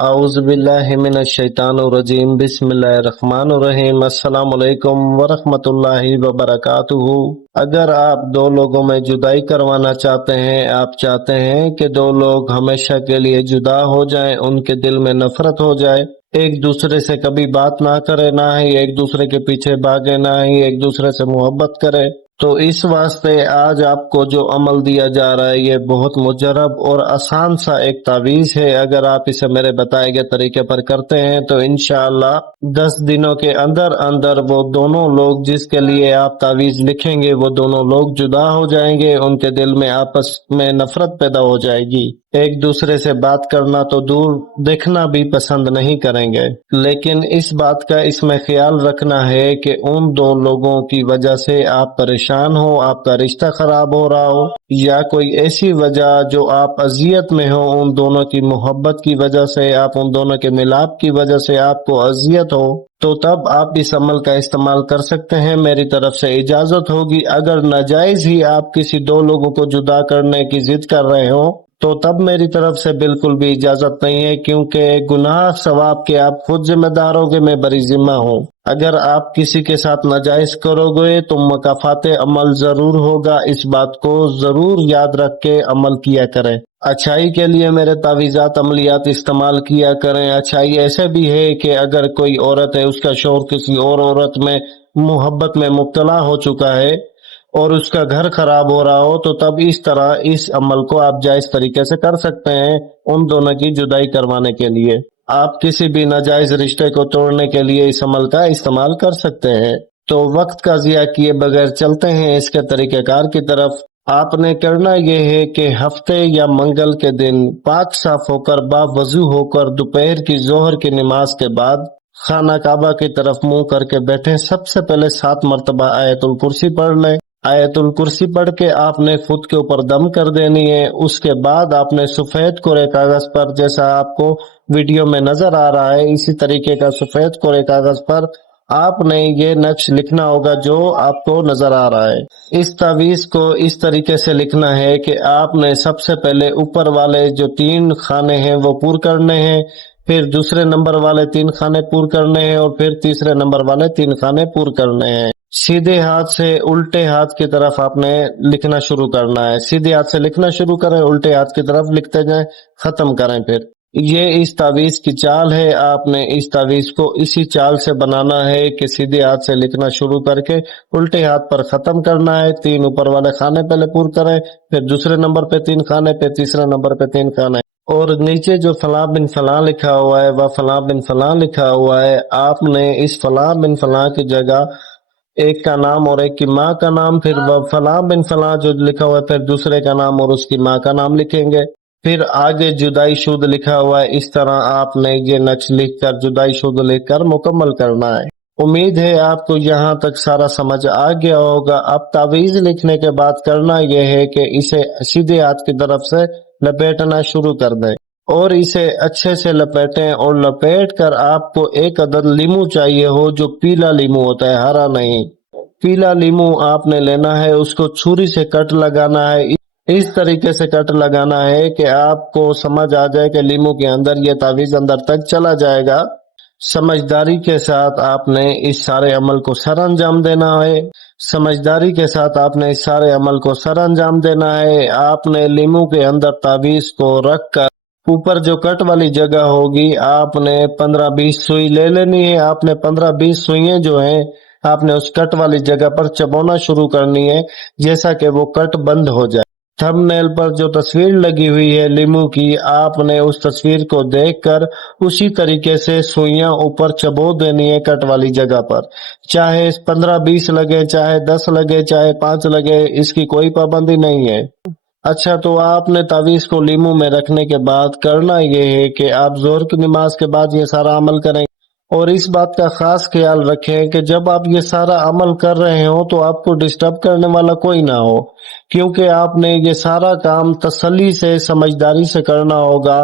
اعوذ باللہ من الشیطان الرجیم بسم اللہ الرحمن الرحیم السلام علیکم ورحمۃ اللہ وبرکاتہ۔ اگر آپ دو لوگوں میں جدائی کروانا چاہتے ہیں، آپ چاہتے ہیں کہ دو لوگ ہمیشہ کے لیے جدا ہو جائیں، ان کے دل میں نفرت ہو جائے، ایک دوسرے سے کبھی بات نہ کرے، نہ ہی ایک دوسرے کے پیچھے بھاگے، نہ ہی ایک دوسرے سے محبت کرے، تو اس واسطے آج آپ کو جو عمل دیا جا رہا ہے یہ بہت مجرب اور آسان سا ایک تعویذ ہے۔ اگر آپ اسے میرے بتائے گئے طریقے پر کرتے ہیں تو انشاءاللہ 10 دنوں کے اندر اندر وہ دونوں لوگ جس کے لیے آپ تعویذ لکھیں گے وہ دونوں لوگ جدا ہو جائیں گے، ان کے دل میں آپس میں نفرت پیدا ہو جائے گی، ایک دوسرے سے بات کرنا تو دور دیکھنا بھی پسند نہیں کریں گے۔ لیکن اس بات کا اس میں خیال رکھنا ہے کہ ان دو لوگوں کی وجہ سے آپ پریشان ہو، آپ کا رشتہ خراب ہو رہا ہو، یا کوئی ایسی وجہ جو آپ اذیت میں ہو، ان دونوں کی محبت کی وجہ سے، آپ ان دونوں کے ملاپ کی وجہ سے آپ کو اذیت ہو، تو تب آپ اس عمل کا استعمال کر سکتے ہیں، میری طرف سے اجازت ہوگی۔ اگر ناجائز ہی آپ کسی دو لوگوں کو جدا کرنے کی ضد کر رہے ہو تو تب میری طرف سے بالکل بھی اجازت نہیں ہے، کیونکہ گناہ ثواب کے آپ خود ذمہ دار ہوگے، میں بری ذمہ ہوں۔ اگر آپ کسی کے ساتھ ناجائز کرو گے تو مکافات عمل ضرور ہوگا، اس بات کو ضرور یاد رکھ کے عمل کیا کریں۔ اچھائی کے لیے میرے تعویذات عملیات استعمال کیا کریں۔ اچھائی ایسے بھی ہے کہ اگر کوئی عورت ہے، اس کا شوہر کسی اور عورت میں محبت میں مبتلا ہو چکا ہے اور اس کا گھر خراب ہو رہا ہو، تو تب اس طرح اس عمل کو آپ جائز طریقے سے کر سکتے ہیں ان دونوں کی جدائی کروانے کے لیے۔ آپ کسی بھی ناجائز رشتے کو توڑنے کے لیے اس عمل کا استعمال کر سکتے ہیں۔ تو وقت کا ضیاع کیے بغیر چلتے ہیں اس کے طریقہ کار کی طرف۔ آپ نے کرنا یہ ہے کہ ہفتے یا منگل کے دن پاک صاف ہو کر باوضو ہو کر دوپہر کی ظہر کی نماز کے بعد خانہ کعبہ کی طرف منہ کر کے بیٹھیں۔ سب سے پہلے 7 مرتبہ آیت الکرسی پڑھ لیں۔ آیت الکرسی پڑھ کے آپ نے خود کے اوپر دم کر دینی ہے۔ اس کے بعد آپ نے سفید کورے کاغذ پر، جیسا آپ کو ویڈیو میں نظر آ رہا ہے اسی طریقے کا سفید کورے کاغذ پر آپ نے یہ نقش لکھنا ہوگا جو آپ کو نظر آ رہا ہے۔ اس تعویذ کو اس طریقے سے لکھنا ہے کہ آپ نے سب سے پہلے اوپر والے جو 3 خانے ہیں وہ پور کرنے ہیں، پھر دوسرے نمبر والے 3 خانے پور کرنے ہیں، اور پھر تیسرے نمبر والے 3 خانے پور کرنے ہیں۔ سیدھے ہاتھ سے الٹے ہاتھ کی طرف آپ نے لکھنا شروع کرنا ہے۔ سیدھے ہاتھ سے لکھنا شروع کریں، الٹے ہاتھ کی طرف لکھتے جائیں، ختم کریں۔ پھر یہ اس تعویذ کی چال ہے۔ آپ نے اس تعویذ کو اسی چال سے بنانا ہے کہ سیدھے ہاتھ سے لکھنا شروع کر کے الٹے ہاتھ پر ختم کرنا ہے۔ 3 اوپر والے خانے پہلے پور کریں، پھر دوسرے نمبر پہ 3 خانے، پھر تیسرے نمبر پہ 3 خانے، اور نیچے جو فلاں بن فلاں لکھا ہوا ہے وہ فلاں بن فلاں لکھا ہوا ہے، آپ نے اس فلاں بن فلاں کی جگہ ایک کا نام اور ایک کی ماں کا نام، پھر وہ فلاں بن فلاں جو لکھا ہوا ہے پھر دوسرے کا نام اور اس کی ماں کا نام لکھیں گے، پھر آگے جدائی شدھ لکھا ہوا ہے۔ اس طرح آپ نے یہ نقش لکھ کر جدائی شدھ لکھ کر مکمل کرنا ہے۔ امید ہے آپ کو یہاں تک سارا سمجھ آ گیا ہوگا۔ اب تعویذ لکھنے کے بعد کرنا یہ ہے کہ اسے سیدھے ہاتھ کی طرف سے لپیٹنا شروع کر دیں اور اسے اچھے سے لپیٹیں، اور لپیٹ کر آپ کو 1 عدد لیمو چاہیے ہو جو پیلا لیمو ہوتا ہے، ہرا نہیں۔ پیلا لیمو آپ نے لینا ہے، اس کو چھری سے کٹ لگانا ہے، اس طریقے سے کٹ لگانا ہے کہ آپ کو سمجھ آ جائے کہ لیمو کے اندر یہ تعویذ اندر تک چلا جائے گا۔ سمجھداری کے ساتھ آپ نے اس سارے عمل کو سر انجام دینا ہے۔ سمجھداری کے ساتھ آپ نے اس سارے عمل کو سر انجام دینا ہے۔ آپ نے لیمو کے اندر تعویذ کو رکھ کر اوپر جو کٹ والی جگہ ہوگی آپ نے 15-20 سوئی لے لینی ہے۔ آپ نے 15-20 سوئیاں جو ہیں آپ نے اس کٹ والی جگہ پر چبونا شروع کرنی ہے، جیسا کہ وہ کٹ بند ہو جائے۔ تھم نیل پر جو تصویر لگی ہوئی ہے لیمو کی، آپ نے اس تصویر کو دیکھ کر اسی طریقے سے سوئیاں اوپر چبو دینی ہے کٹ والی جگہ پر، چاہے 15-20 لگے، چاہے 10 لگے، چاہے 5 لگے، اس کی کوئی پابندی نہیں ہے۔ اچھا، تو آپ نے تعویذ کو لیمو میں رکھنے کے بعد کرنا یہ ہے کہ آپ ظہر کی نماز کے بعد یہ سارا عمل کریں، اور اس بات کا خاص خیال رکھیں کہ جب آپ یہ سارا عمل کر رہے ہو تو آپ کو ڈسٹرب کرنے والا کوئی نہ ہو، کیونکہ آپ نے یہ سارا کام تسلی سے سمجھداری سے کرنا ہوگا.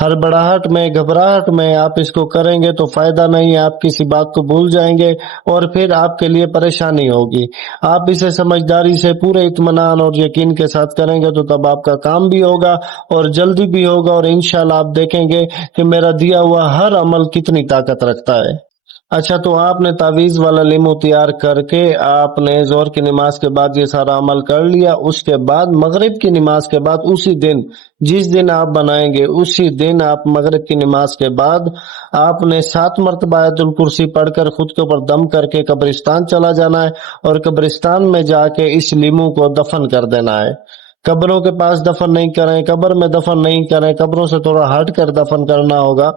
ہڑبڑاہٹ میں گھبراہٹ میں آپ اس کو کریں گے تو فائدہ نہیں ہے، آپ کسی بات کو بھول جائیں گے اور پھر آپ کے لیے پریشانی ہوگی. آپ اسے سمجھداری سے پورے اطمینان اور یقین کے ساتھ کریں گے تو تب آپ کا کام بھی ہوگا اور جلدی بھی ہوگا، اور انشاءاللہ آپ دیکھیں گے کہ میرا دیا ہوا ہر عمل کتنی طاقت رکھتا ہے. اچھا، تو آپ نے تعویذ والا لیمو تیار کر کے آپ نے ظہر کی نماز کے بعد یہ سارا عمل کر لیا. اس کے بعد مغرب کی نماز کے بعد اسی دن، جس دن آپ بنائیں گے اسی دن آپ مغرب کی نماز کے بعد آپ نے 7 مرتبہ آیت الکرسی پڑھ کر خود کے اوپر دم کر کے قبرستان چلا جانا ہے اور قبرستان میں جا کے اس لیمو کو دفن کر دینا ہے. قبروں کے پاس دفن نہیں کریں، قبر میں دفن نہیں کریں، قبروں سے تھوڑا ہٹ کر دفن کرنا ہوگا.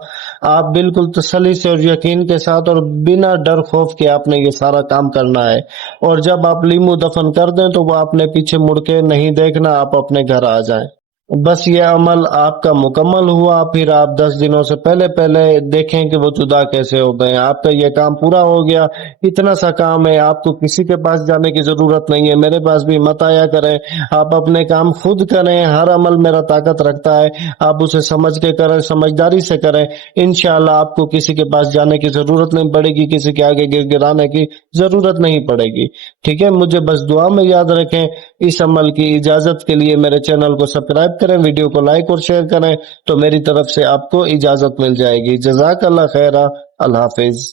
آپ بالکل تسلی سے اور یقین کے ساتھ اور بنا ڈر خوف کے آپ نے یہ سارا کام کرنا ہے. اور جب آپ لیمو دفن کر دیں تو وہ آپ نے پیچھے مڑ کے نہیں دیکھنا، آپ اپنے گھر آ جائیں. بس یہ عمل آپ کا مکمل ہوا. پھر آپ 10 دنوں سے پہلے دیکھیں کہ وہ جدا کیسے ہوتے ہیں. آپ کا یہ کام پورا ہو گیا. اتنا سا کام ہے، آپ کو کسی کے پاس جانے کی ضرورت نہیں ہے. میرے پاس بھی مت آیا کریں، آپ اپنے کام خود کریں. ہر عمل میرا طاقت رکھتا ہے، آپ اسے سمجھ کے کریں، سمجھداری سے کریں. انشاءاللہ آپ کو کسی کے پاس جانے کی ضرورت نہیں پڑے گی، کسی کے آگے گر گرانے کی ضرورت نہیں پڑے گی. ٹھیک ہے، مجھے بس دعا میں یاد رکھیں. اس عمل کی اجازت کے لیے میرے چینل کو سبسکرائب کریں، ویڈیو کو لائک اور شیئر کریں تو میری طرف سے آپ کو اجازت مل جائے گی. جزاک اللہ خیرہ. اللہ حافظ.